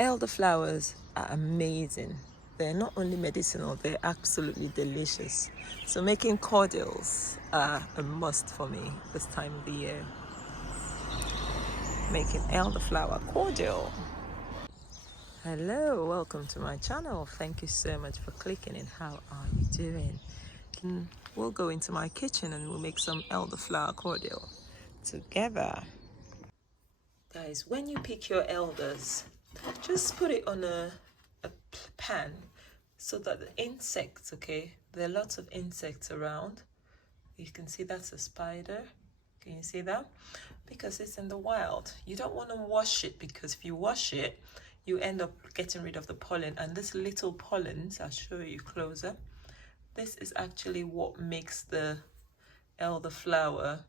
Elderflowers are amazing. They're not only medicinal, they're absolutely delicious. So making cordials are a must for me this time of the year. Making elderflower cordial. Hello, welcome to my channel. Thank you so much for clicking in. How are you doing? We'll go into my kitchen and we'll make some elderflower cordial together. Guys, when you pick your elders, just put it on a pan so that the insects, okay, there are lots of insects around. You can see that's a spider. Can you see that? Because it's in the wild. You don't want to wash it, because if you wash it, you end up getting rid of the pollen. And this little pollens, I'll show you closer. This is actually what makes the elderflower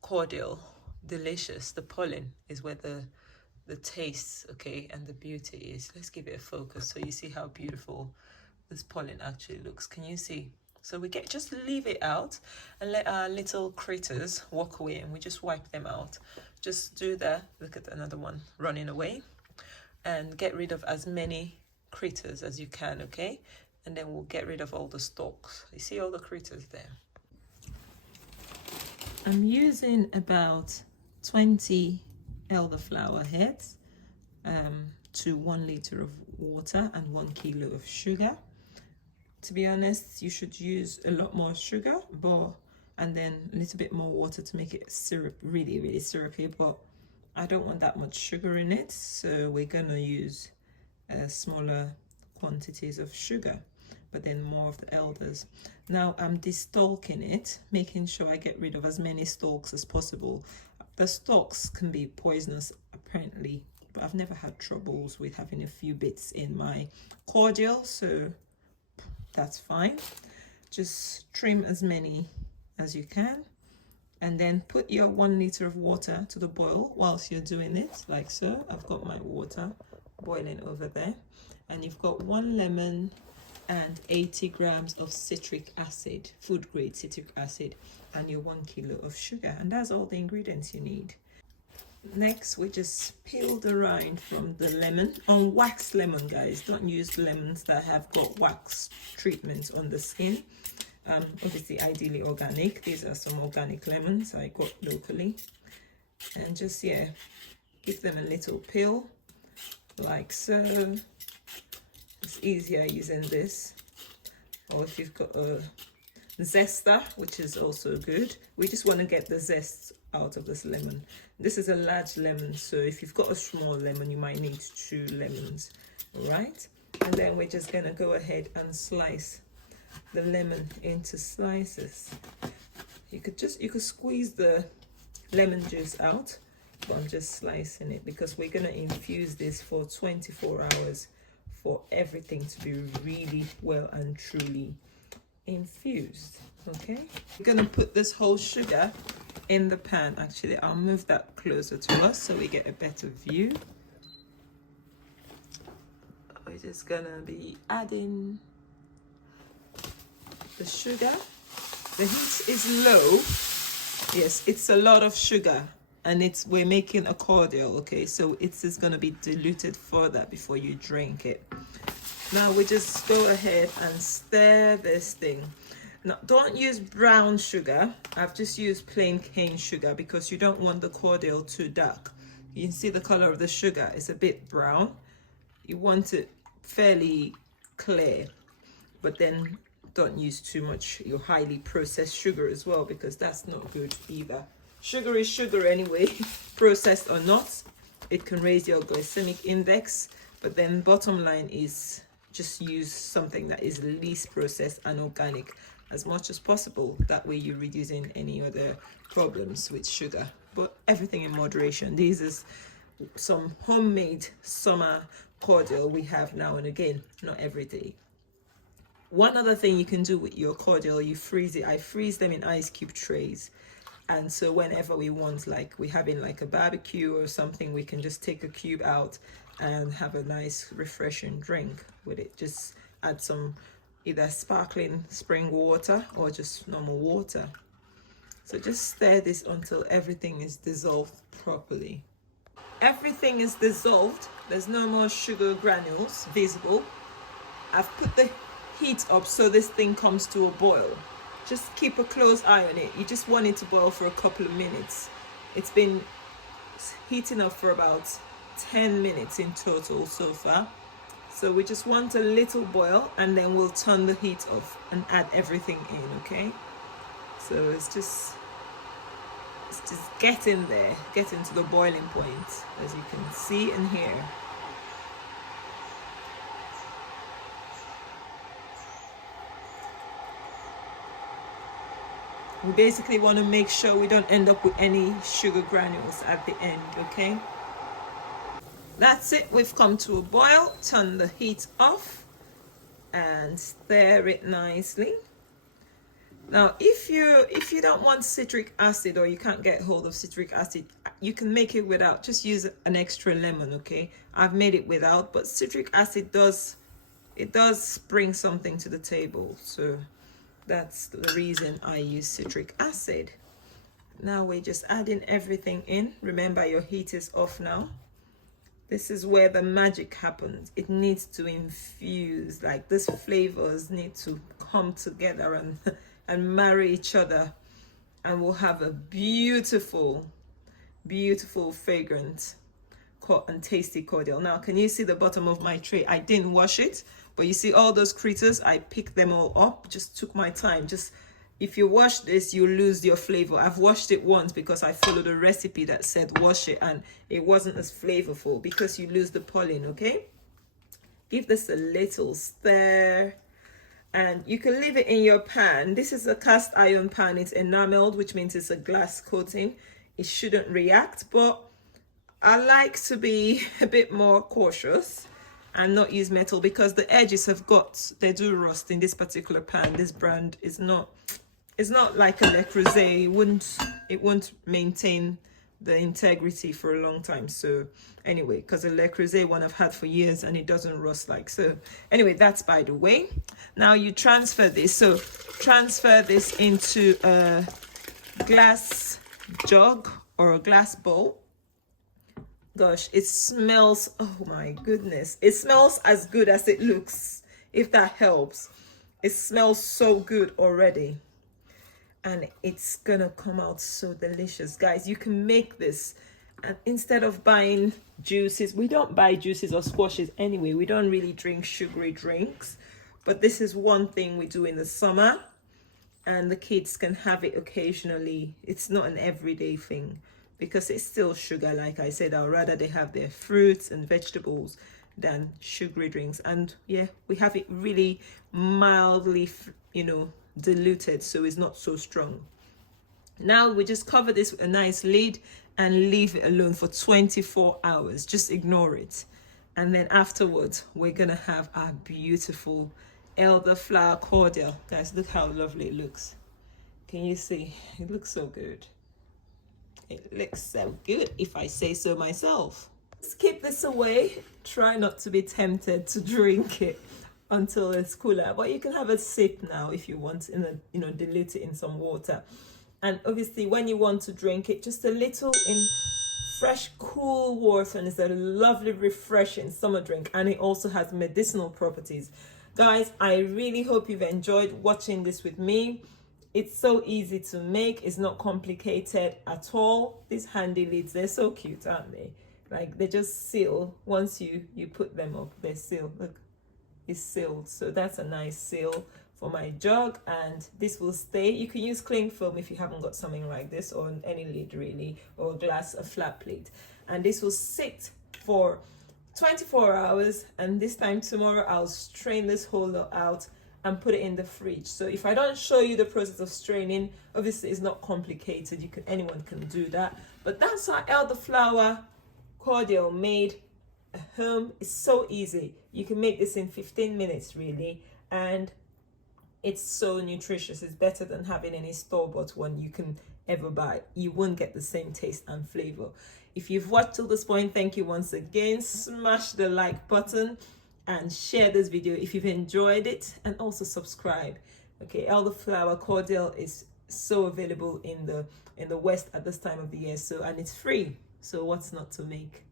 cordial delicious. The pollen is where the taste, okay, and the beauty is. Let's give it a focus so you see how beautiful this pollen actually looks. Can you see? So we just leave it out and let our little critters walk away, and we just wipe them out. Just do that. Look at another one running away, and get rid of as many critters as you can, okay? And then we'll get rid of all the stalks. You see all the critters there? I'm using about 20 elderflower heads to 1 liter of water and 1 kilo of sugar. To be honest, you should use a lot more sugar, and then a little bit more water to make it syrup, really syrupy, but I don't want that much sugar in it, so we're gonna use smaller quantities of sugar, but then more of the elders. Now I'm destalking it, making sure I get rid of as many stalks as possible. The stalks can be poisonous apparently, but I've never had troubles with having a few bits in my cordial, so that's fine. Just trim as many as you can, and then put your 1 liter of water to the boil whilst you're doing it, like so. I've got my water boiling over there, and you've got 1 lemon and 80 grams of citric acid, food grade citric acid, and your 1 kilo of sugar, and that's all the ingredients you need. Next, we just peel the rind from the lemon. On wax lemon, guys, don't use lemons that have got wax treatments on the skin. Obviously ideally organic. These are some organic lemons I got locally, and just give them a little peel like so. It's easier using this, or if you've got a zester, which is also good. We just want to get the zest out of this lemon. This is a large lemon, so if you've got a small lemon, you might need 2 lemons. All right, and then we're just gonna go ahead and slice the lemon into slices. You could squeeze the lemon juice out, but I'm just slicing it because we're gonna infuse this for 24 hours for everything to be really well and truly infused. Okay, we're gonna put this whole sugar in the pan. Actually, I'll move that closer to us so we get a better view. We're just gonna be adding the sugar. The heat is low. Yes, it's a lot of sugar, and we're making a cordial, okay, so it's just going to be diluted further before you drink it. Now we just go ahead and stir this thing. Now don't use brown sugar. I've just used plain cane sugar because you don't want the cordial too dark. You can see the color of the sugar is a bit brown. You want it fairly clear, but then don't use too much your highly processed sugar as well, because that's not good either. Sugar is sugar anyway, processed or not. It can raise your glycemic index, but then bottom line is just use something that is least processed and organic as much as possible. That way you're reducing any other problems with sugar, but everything in moderation. This is some homemade summer cordial we have now and again, not every day. One other thing you can do with your cordial, you freeze it. I freeze them in ice cube trays, and so whenever we want, like we're having like a barbecue or something, we can just take a cube out and have a nice refreshing drink with it. Just add some either sparkling spring water or just normal water. So just stir this until everything is dissolved properly. everything is dissolved. There's no more sugar granules visible. I've put the heat up so this thing comes to a boil. Just keep a close eye on it. You just want it to boil for a couple of minutes. It's been heating up for about 10 minutes in total so far. So we just want a little boil, and then we'll turn the heat off and add everything in, okay? So it's just getting there, getting to the boiling point, as you can see and hear. We basically want to make sure we don't end up with any sugar granules at the end, okay? That's it, we've come to a boil. Turn the heat off and stir it nicely. Now, if you don't want citric acid, or you can't get hold of citric acid, you can make it without. Just use an extra lemon, okay? I've made it without, but citric acid does bring something to the table. So that's the reason I use citric acid. Now we're just adding everything in. Remember, your heat is off now. This is where the magic happens. It needs to infuse, like these flavors need to come together and marry each other, and we'll have a beautiful, beautiful, fragrant and tasty cordial. Now, can you see the bottom of my tray? I didn't wash it, but you see all those critters, I picked them all up, just took my time. Just, if you wash this, you lose your flavor. I've washed it once because I followed a recipe that said wash it, and it wasn't as flavorful because you lose the pollen, okay? Give this a little stir, and you can leave it in your pan. This is a cast iron pan. It's enameled, which means it's a glass coating. It shouldn't react, but I like to be a bit more cautious and not use metal, because the edges they do rust in this particular pan. This brand is not, it's not like a Le Creuset. It won't maintain the integrity for a long time. So anyway, because the Le Creuset one I've had for years and it doesn't rust like so. Anyway, that's by the way. Now you transfer this. So transfer this into a glass jug or a glass bowl. Gosh, it smells, oh my goodness, it smells as good as it looks, if that helps. It smells so good already, and it's gonna come out so delicious. Guys, you can make this, and instead of buying juices, we don't buy juices or squashes anyway. We don't really drink sugary drinks, but this is one thing we do in the summer, and the kids can have it occasionally. It's not an everyday thing, because it's still sugar. Like I said, I'd rather they have their fruits and vegetables than sugary drinks. And yeah, we have it really mildly, diluted, so it's not so strong. Now we just cover this with a nice lid and leave it alone for 24 hours. Just ignore it. And then afterwards, we're gonna have our beautiful elderflower cordial. Guys, look how lovely it looks. Can you see? It looks so good. It looks so good, if I say so myself. Let's keep this away. Try not to be tempted to drink it until it's cooler. But you can have a sip now if you want, dilute it in some water. And obviously, when you want to drink it, just a little in fresh, cool water. And it's a lovely, refreshing summer drink. And it also has medicinal properties. Guys, I really hope you've enjoyed watching this with me. It's so easy to make. It's not complicated at all. These handy lids, they're so cute, aren't they? Like, they just seal. Once you put them up, they seal. Look, it's sealed. So that's a nice seal for my jug, and this will stay. You can use cling film if you haven't got something like this, or any lid really, or glass, a flat plate. And this will sit for 24 hours, and this time tomorrow I'll strain this whole lot out and put it in the fridge. So if I don't show you the process of straining, obviously it's not complicated. Anyone can do that. But that's our elderflower cordial made at home. It's so easy. You can make this in 15 minutes really, and it's so nutritious. It's better than having any store-bought one you can ever buy. You won't get the same taste and flavor. If you've watched till this point, thank you once again. Smash the like button and share this video if you've enjoyed it, and also subscribe. Okay, elderflower cordial is so available in the West at this time of the year, so, and it's free, so what's not to make?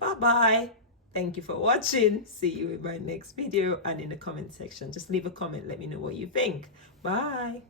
Bye bye. Thank you for watching. See you in my next video, and in the comment section, just leave a comment. Let me know what you think. Bye.